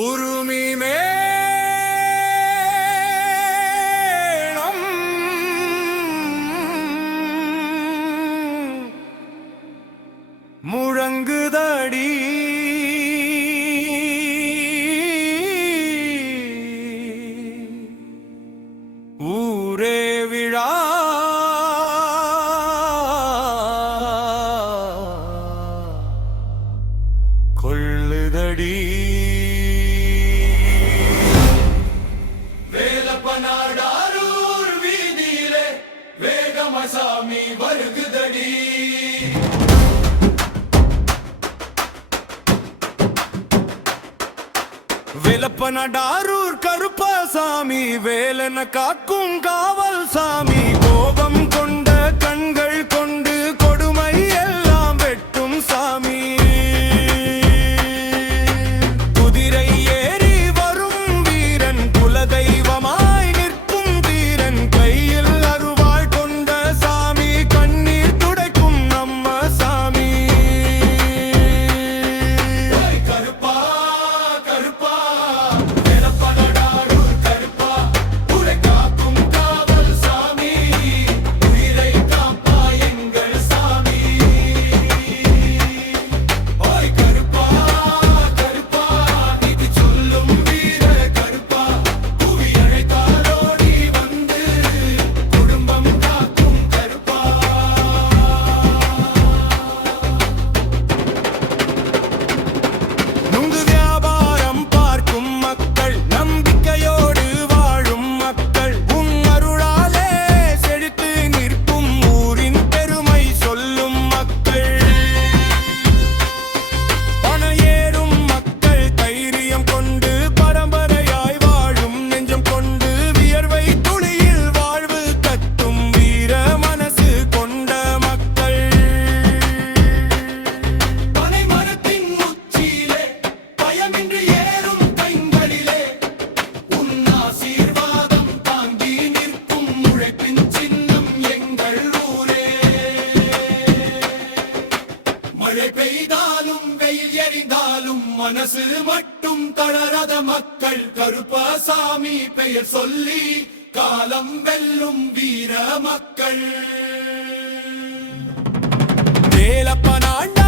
உருமி முழங்குதடி ஊரே விழா கொள்ளுதடி வேலப்பனாடாரூர் வீதியிலே வேகமசாமி வருகுதடி. வேலப்பனாடாரூர் கருப்பசாமி வேலன காக்கும் காவல் சாமி கோபம் கொண்ட கண்கள் கொண்டு கொடுமை எல்லாம் வெட்டும் சாமி குதிரை ஏறி வரும் வீரன் குலதெய்வமாய் நிற்கும் வீரன் கையில் அருவாள் கொண்ட சாமி கண்ணீர் துடைக்கும் நம்ம சாமி. கருப்பா கருப்பா வேலப்பனாடாரூர் கருப்பா உரை காக்கும் காவல் சாமி உயிரை காப்பா எங்கள் சாமி. ஓய் கருப்பா கருப்பா இது சொல்லும் வீர கருப்பா புவி அழைத்தாரோடி வந்து குடும்பம் காக்கும் கருப்பா. நுங்கு வியாபாரம் பார்க்கும் மக்கள் நம்பிக்கையோடு வாழும் மக்கள் உன் அருளாலே செழித்து நிற்கும் ஊரின் பெருமை சொல்லும் மக்கள் பண ஏறும் மக்கள் தைரியம் கொண்டு பரம்பரையாய் வாழும் நெஞ்சம் கொண்டு வியர்வை துளியில் வாழ்வு கட்டும் வீர மனசு கொண்ட மக்கள். பனை மரத்தின் உச்சியிலே பயமின்றி ஏறும் கைகளிலே உன் ஆசீர்வாதம் தாங்கி நிற்கும் உழைப்பின் சின்னம் எங்கள் ஊரே. மழை பெய்தாலும் வெயில் எரிந்தாலும் மனசு மட்டும் தளராத மக்கள் கருப்பசாமி பெயர் சொல்லி காலம் வெல்லும் வீர மக்கள். வேலப்பனாண்ட